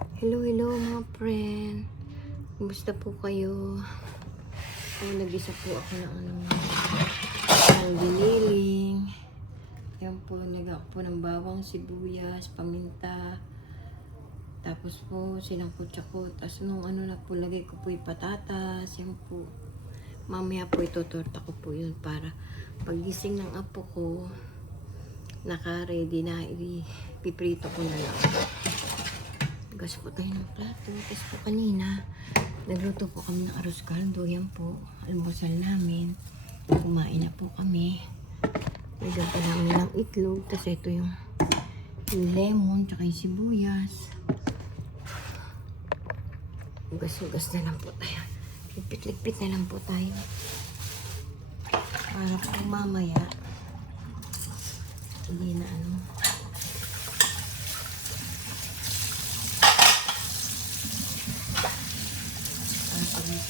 Hello, hello mga friend. Kumusta po kayo? Oh, nag-isa po ako ng ano, ng diniling. Yan po, nagak po ng bawang, sibuyas, paminta. Tapos po, sinangkot-sakot. Tapos nung ano na po, lagay ko po yung patatas. Yan po. Mamaya po itutorta ko po yun para pagising ng apo ko, naka-ready na, ipiprito ko na lang. Gas po tayo ng plato. Tapos po kanina, nagluto po kami ng arroz caldo. Yan po, almusal namin. Kumain na po kami. Nagyan pa namin ng itlog. Tapos ito yung, lemon, tsaka yung sibuyas. Ugas-ugas na lang po tayo. Lipit-lipit na lang po tayo. Para po mamaya, hindi na ano,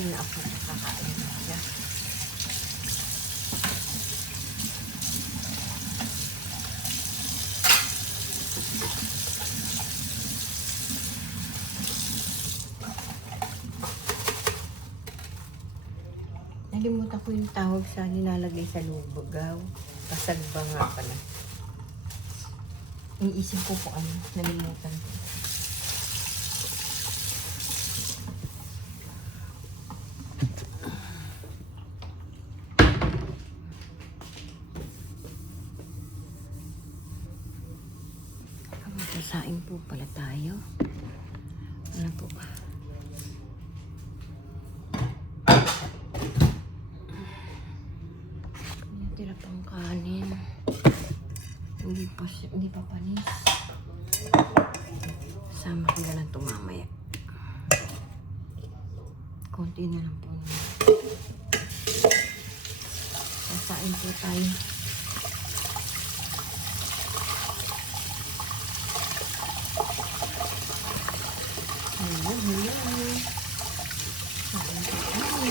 Pagising na ako sa kakain na siya. Nalimutan ko yung tawag sa nilalagay sa lubugaw. Kasagba nga pala. Iisip ko po ano, nalimutan ko. Masasain po pala tayo. Ano po ba? Tira pang kanin. Hindi pa, hindi pa panis. Sama ko na lang ito mamaya. Na lang po. Sasain po tayo. Hello, hello. Kain po tayo.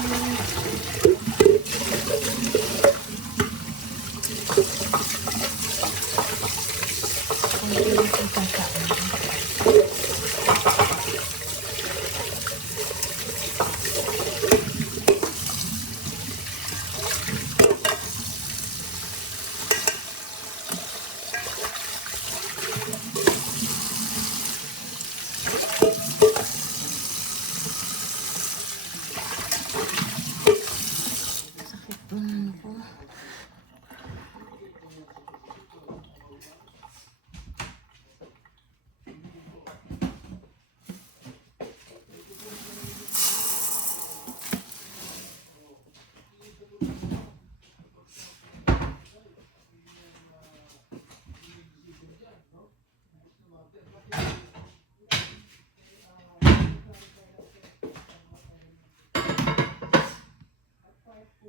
Konti lang po sasain. Sakit po na ano ko.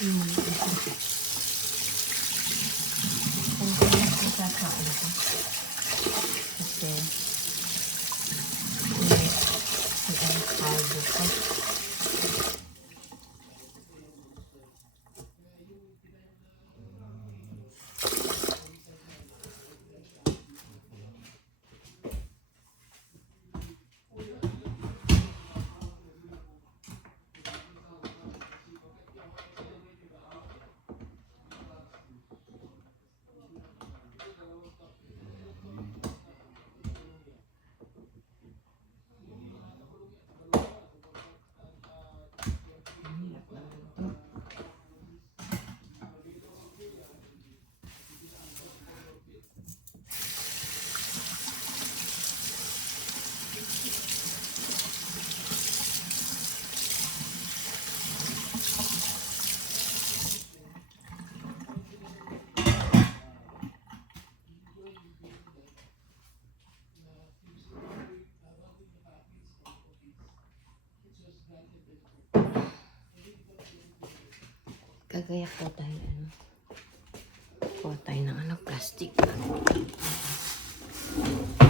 Hmm. Konti lang po sasain ko. Kasi, may, may ang kaldo ko. Gagaya po tayo ano. Po tayo ng ano, plastic. Hindi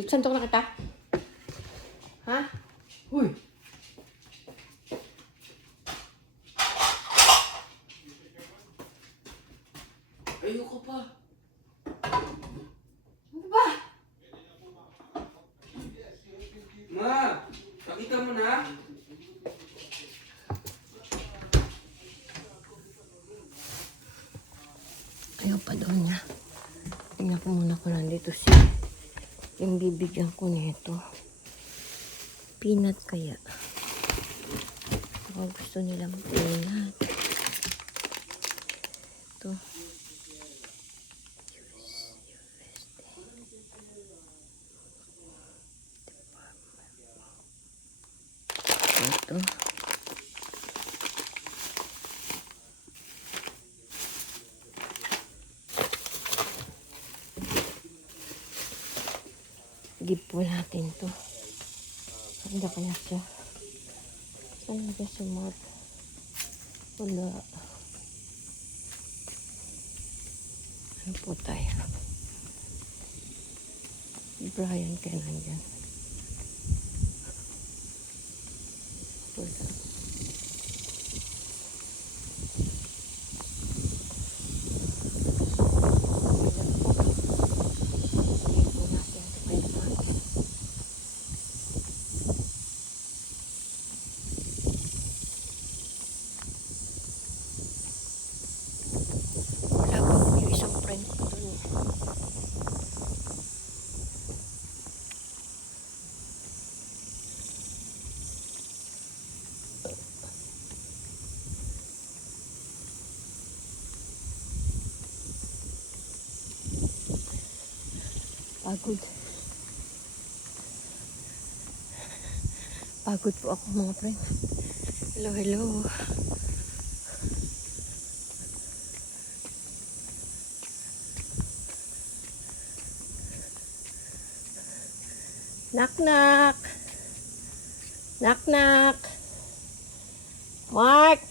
Ay, santok na kita? Ha? Uy! Ayoko pa. Ano ba? Ma, pakita mo na. Ayaw pa daw niya. Tingnan ko muna kung nandito si yung bibigyan ko nito. Peanut kaya. Baka gusto nilang peanut. Ito. Ito. Give po natin to. Saan na kaya siya? Saan kaya siya mark? Wala. Ano po tayo? Brian kaya nandyan. Wala. Give po natin to kay Brian. Wala pa po yung isang friend ko dun. eh. Pagod. Pagod po ako mga friend. Hello, hello. Knock knock. Knock knock. Mark.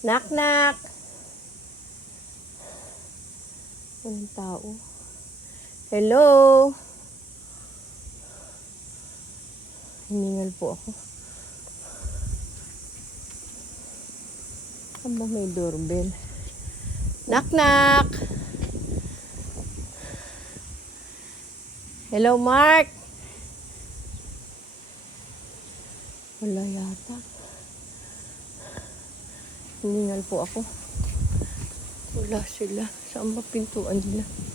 Knock knock. Walang tao. Hello. Hiningal po ako. Saan ba may doorbell? Knock knock. Hello, Mark. Wala yata. Hiningal po ako. Wala sila. Saan ba pintuan nila?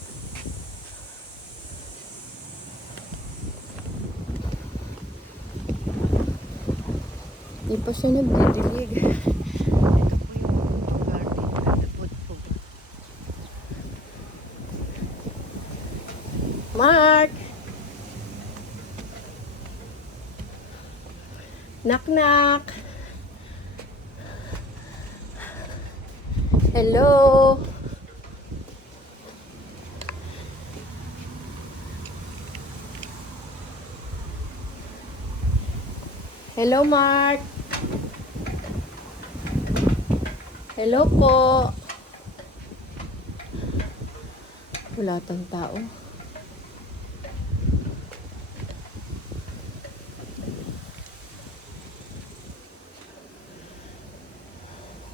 Di pa siya nagdidilig. Ito po yung garden. Kalapot po. Mark! Knock knock! Hello! Hello, Mark! Hello po! Wala tang tao.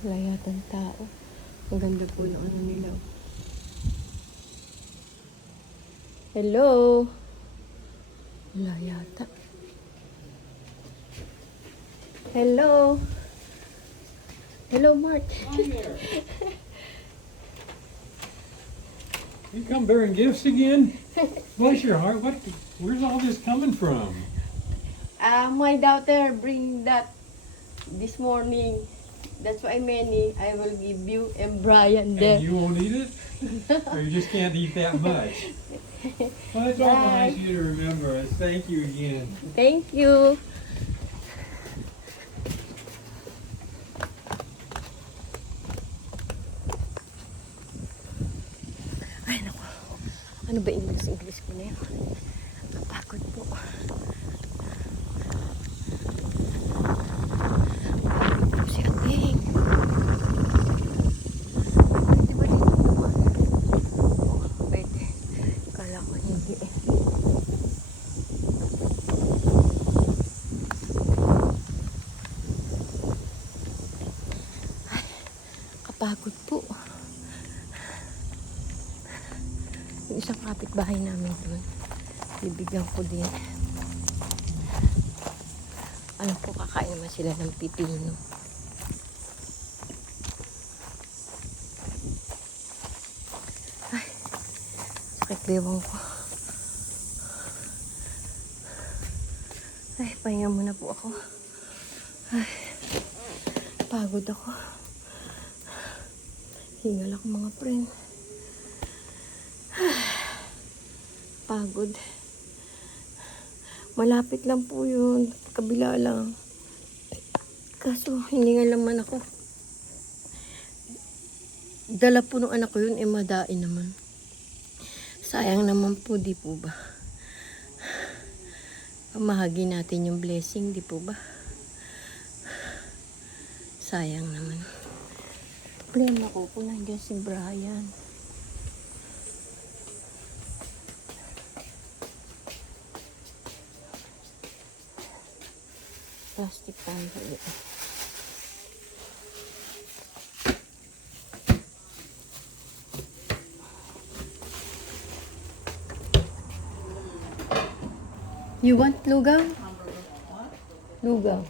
Wala yatang tao. Ang ganda po ng ano nila. Hello? Wala yata. Hello? Hello, Mark. You come bearing gifts again? Bless your heart. What? Where's all this coming from? Uh, my daughter bring that this morning. That's why many I will give you and Brian there. And you won't eat it, or you just can't eat that much? Well, it's awful Bye. nice of you to remember us. Thank you again. Thank you. Ano ba English-English ko na yun? Napagod po. Pagod po si Ating. Pwede ba dito naman? Oh, pwede. Kala ko hindi eh. Kapagod po. Yung isang kapitbahay namin doon, bibigyan ko din. Alam ko kakain naman sila ng pipino. Ay, sakit bewang ko. Ay, pahinga muna po ako. Ay, pagod ako. Hingal ako mga friend. Pagod. Malapit lang po yun. Kabila lang. Kaso, hiningal naman ako. Dala po nung anak ko yun, eh madain naman. Sayang naman po, di po ba? Pamahagi natin yung blessing, di po ba? Sayang naman. Problema ko kung nandiyan si Brian. Plastic tayo ulit. You want lugaw? Lugaw.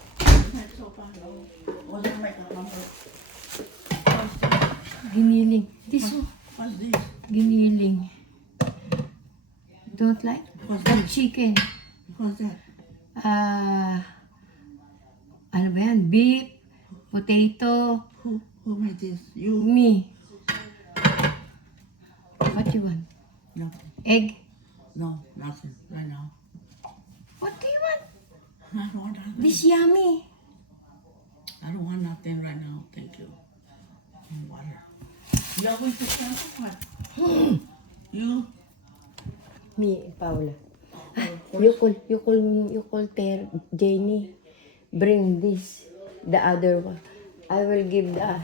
Giniling. This one. What's this? Giniling. Don't like? What's That chicken. What's that? Ah, ano ba yan? Beef, potato, Who who made this? You? me. What you want? No, Egg? no, nothing right now. What do you want? I don't want that. This yummy. Nothing right now, thank you. And water. You are going to stand up what? you? Me, Paula. You call, you call, you call Ter, Jenny. Bring this, the other one. I will give the,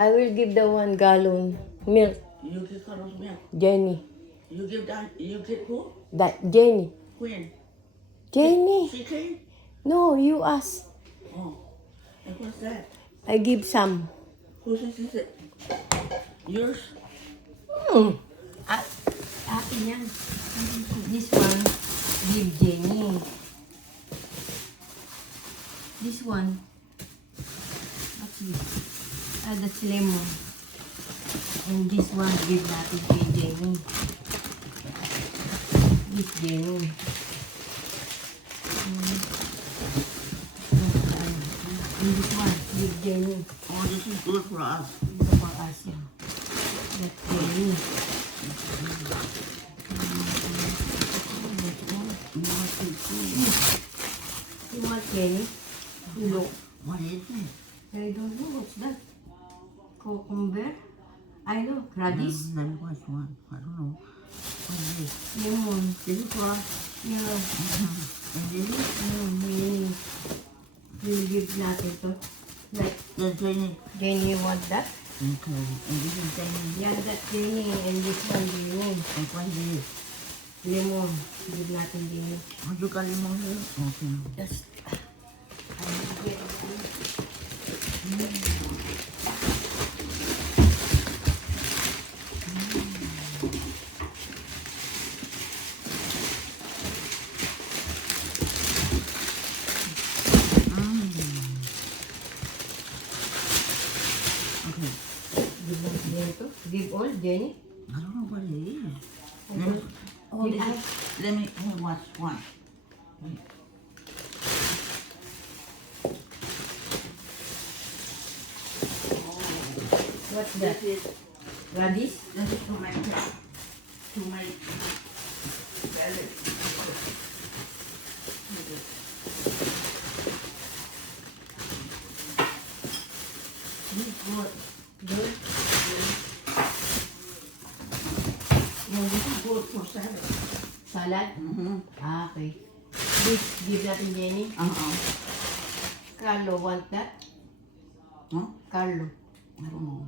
I will give the one gallon milk, You get Carlos milk. Jenny. You give that, you get who? That Jenny, Queen. Jenny. She came? No, you ask. Oh. And what's that? I give some. Whose is it? Yours? Hmm. Ah, akin yan. This one, give Jenny. This one, what's this? Ah, that's lemon. And this one, give natin kay Jenny. This Jenny. Mm. And this one, give Jenny. Oh, this is good for us. Ito pa kasi. That's Jenny. You want Jenny? Look. What is it? I don't know what's that. Cucumber? I know. Radish? Mm, me watch one. I don't know. What is it? Lemon. This is us. Yeah. And this is? Mm, Jenny. We'll give natin to. Like, That's Jenny. Jenny, want that? Okay. And this is Jenny. Yeah, that's Jenny. And this one, Jenny. And what is this? Lemon. Give natin Jenny. Oh, you got lemon here? Okay. Just, I will get it. Okay. Give mo Jenny to. Give all, Jenny. I don't know what it is. Okay. Let me, oh, Did this I- is, let me, let me watch one. Wait. What's that? Radish? this is to make, to make salad. Good. Good. No, this is good for salad. Salad? Mm-hmm. Ah, okay. This, give natin Jenny. Uh-uh. Carlo want that? Huh? Carlo. Know.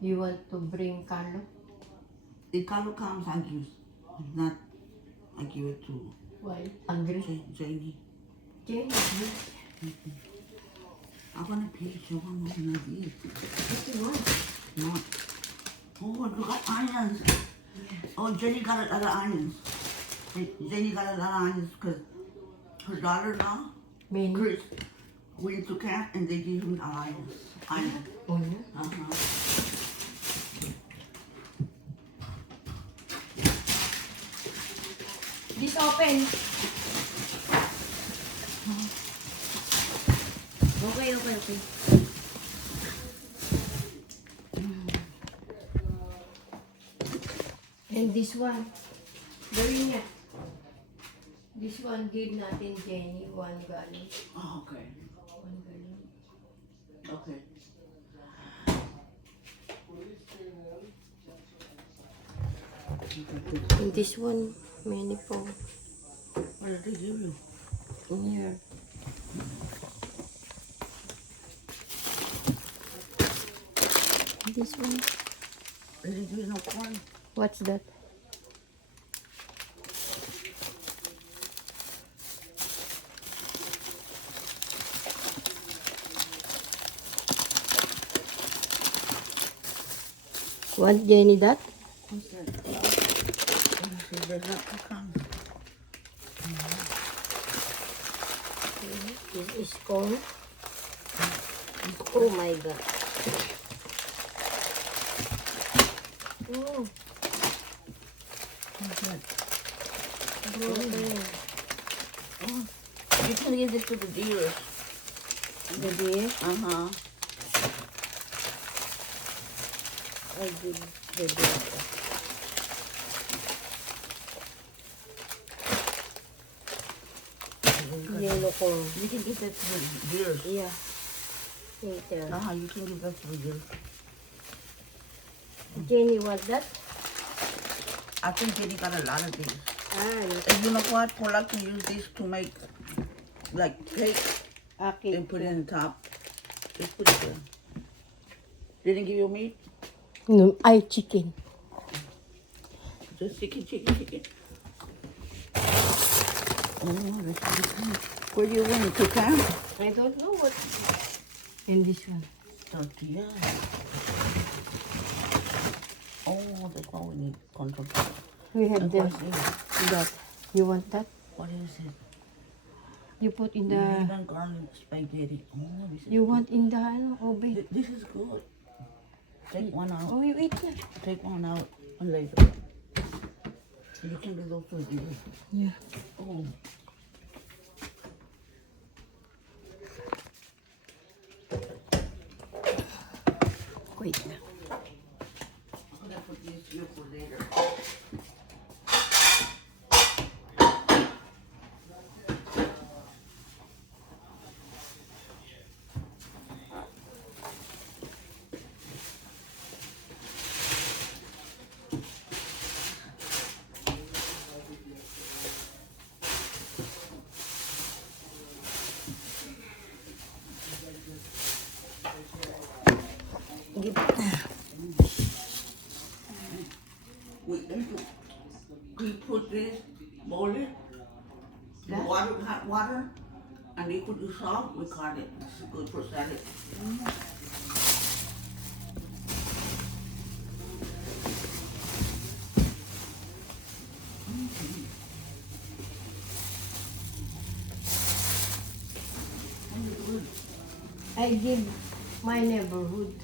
You want to bring Carlo? If Carlo comes, I give. If not, I give it to Why? Hungry? Ja- Janie. Jenny, this. I want a piece. You want more than I did. What you want? No. Oh, you got onions. Oh, Jenny got a lot of onions. Jenny got a lot of onions because her daughter-in-law? Chris, went to camp and they gave him onions. Onions. Onion? Uh-huh. This open. Okay, okay, okay. And this one. Gawin niya. This one, give natin Jenny one gallon. Oh, okay. Okay. And this one, many po. What did you? In here. This one. What's that? Want Jenny that? What's that? Oh, see, there's not pecans. This is corn. Oh my god. Oh, What's that? broken. Oh, you can give it to the deer. The deer. Uh-huh. I give the deer. Jenny ano. You can give that to years. Yeah. Later. Uh-huh, you can give that to years. Jenny, want that? I think Jenny got a lot of these. Ah, And you know what? Paula can use this to make like cake akin. and put it in the top. Just put it there. Didn't give you meat? No, ay, chicken. Just chicken, chicken, chicken. Oh, that's chicken. Where do you want to Cook out? I don't know what. And this one. Tortilla. Oh, that's why we need control. We have And the, this? that. You want that? What is it? You put in the, Meat garlic spaghetti. Oh, this is you want in the, ano, oven. Th- This is good. Take one out. Oh, you eat na. Take one out and later. You can do those with you. Yeah. Oh. Wait na. Give me put, we put this, boil it, water, hot water, and they put the salt, we caught it. Is good for salad. I give my neighborhood.